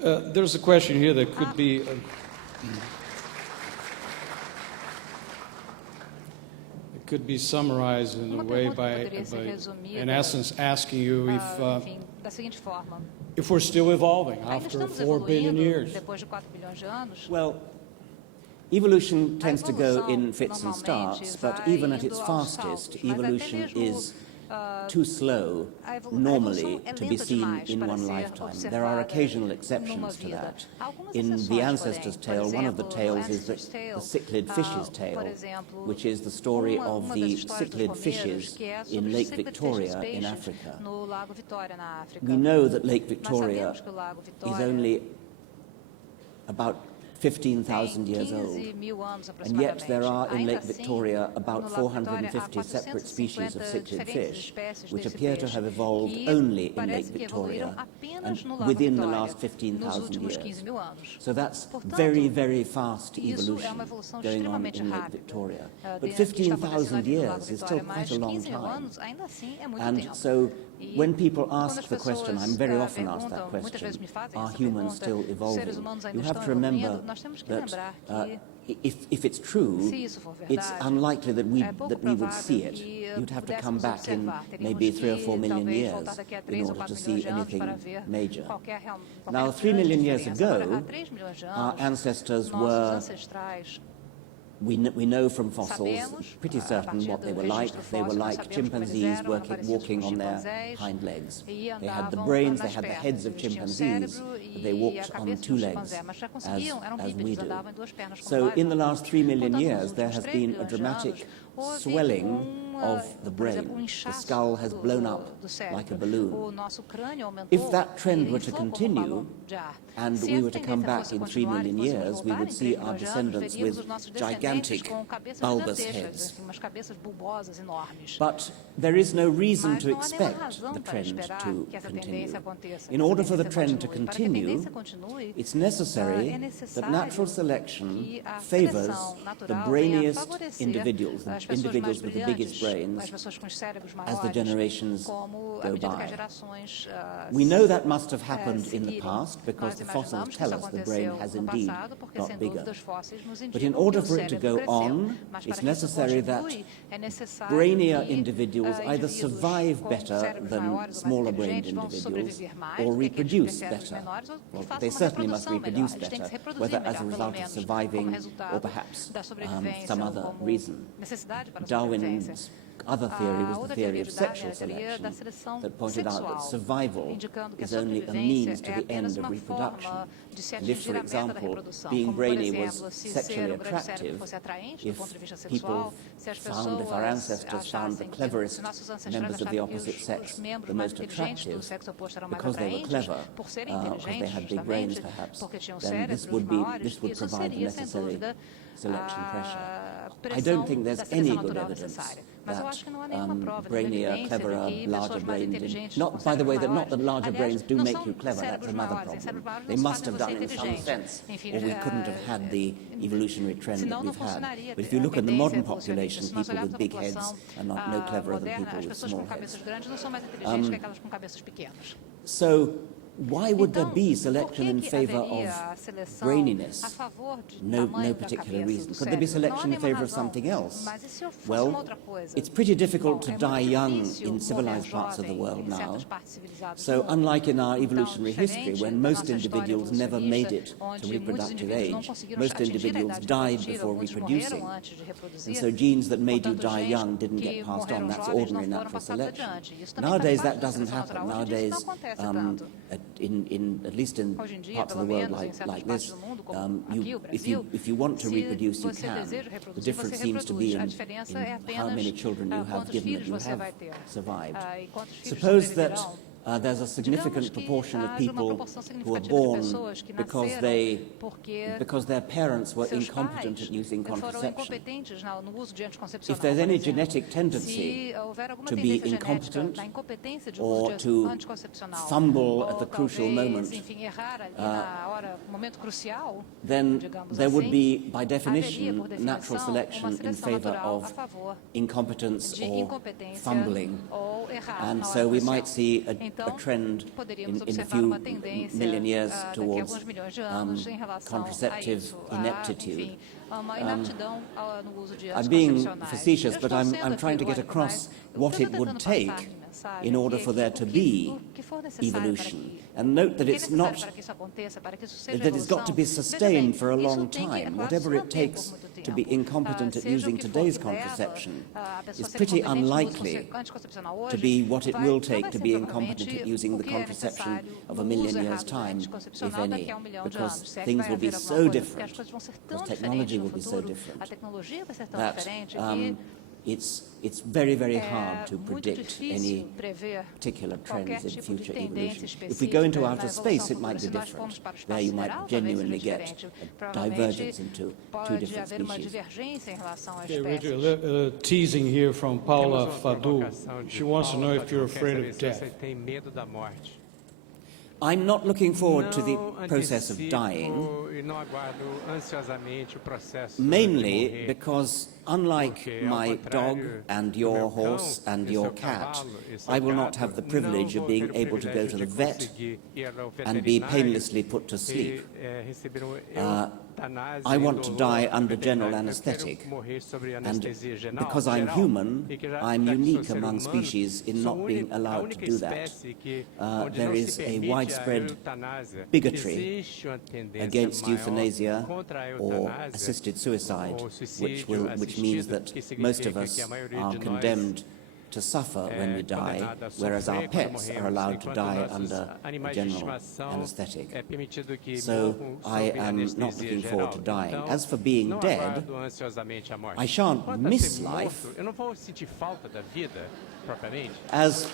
There's a question here that could be... it could be summarized in a way by in essence, asking you if we're still evolving after 4 billion years. Well, evolution tends to go in fits and starts, but even at its fastest, evolution is too slow normally to be seen in one lifetime. There are occasional exceptions to that. In the ancestor's tale, one of the tales is the cichlid fish's tale, which is the story of the cichlid fishes in Lake Victoria in Africa. We know that Lake Victoria is only about 15,000 years old, and yet there are in Lake Victoria about 450 separate species of cichlid fish, which appear to have evolved only in Lake Victoria and within the last 15,000 years. So that's very, very fast evolution going on in Lake Victoria. But 15,000 years is still quite a long time. And so when people ask the question, I'm very often asked that question, are humans still evolving? You have to remember that if it's true, it's unlikely that we would see it. You'd have to come back in maybe 3 or 4 million years in order to see anything major. Now, 3 million years ago, our ancestors were... We know from fossils, pretty certain what they were like. They were like chimpanzees walking on their hind legs. They had the brains, they had the heads of chimpanzees, but they walked on 2 legs, as we do. So in the last 3 million years, there has been a dramatic swelling of the brain. The skull has blown up like a balloon. If that trend were to continue, and we were to come back in 3 million years, we would see our descendants with gigantic bulbous heads. But there is no reason to expect the trend to continue. In order for the trend to continue, it's necessary that natural selection favors the brainiest individuals, the individuals with the biggest brains, as the generations go by. We know that must have happened in the past because the fossils tell us the brain has indeed got bigger. But in order for it to go on, it's necessary that brainier individuals either survive better than smaller-brained individuals or reproduce better. Well, they certainly must reproduce better, whether as a result of surviving or perhaps some other reason. Darwin's other theory was the theory of sexual selection that pointed out that survival is only a means to the end of reproduction. And if, for example, being brainy was sexually attractive, if people found, if our ancestors found the cleverest members of the opposite sex the most attractive, because they were clever, because they had big brains perhaps, then this would provide the necessary selection pressure. I don't think there's any good evidence that brainier, cleverer, larger-brained... By the way, not that larger brains do make you clever, that's another problem. They must have done in some sense, or we couldn't have had the evolutionary trend that we've had. But if you look at the modern population, people with big heads are no cleverer than people with small heads. So, why would there be selection in favor of braininess? No particular reason. Could there be selection in favor of something else? Well, it's pretty difficult to die young in civilized parts of the world now. So unlike in our evolutionary history, when most individuals never made it to reproductive age, most individuals died before reproducing. And so genes that made you die young didn't get passed on. That's ordinary natural selection. Nowadays, that doesn't happen. Nowadays, at least in parts of the world like this, if you want to reproduce, you can. The difference seems to be in how many children you have, given that you have survived. Suppose that there's a significant proportion of people who are born because their parents were incompetent at using contraception. If there's any genetic tendency to be incompetent or to fumble at the crucial moment, then there would be, by definition, natural selection in favor of incompetence or fumbling. And so we might see a trend in a few million years towards contraceptive ineptitude. I'm being facetious, but I'm trying to get across what it would take in order for there to be evolution. And note that it's got to be sustained for a long time. Whatever it takes to be incompetent at using today's contraception is pretty unlikely to be what it will take to be incompetent at using the contraception of a million years' time, if any, because things will be so different, because technology will be so different, that it's very, very hard to predict any particular trends in future evolution. If we go into outer space, it might be different. There you might genuinely get a divergence into two different species. Okay, Richard, teasing here from Paula Fadu. She wants to know if you're afraid of death. I'm not looking forward to the process of dying, mainly because, unlike my dog and your horse and your cat, I will not have the privilege of being able to go to the vet and be painlessly put to sleep. I want to die under general anesthetic, and because I'm human, I'm unique among species in not being allowed to do that. There is a widespread bigotry against euthanasia or assisted suicide, which means that most of us are condemned to suffer when we die, whereas our pets are allowed to die under a general anesthetic. So I am not looking forward to dying. As for being dead, I shan't miss life. As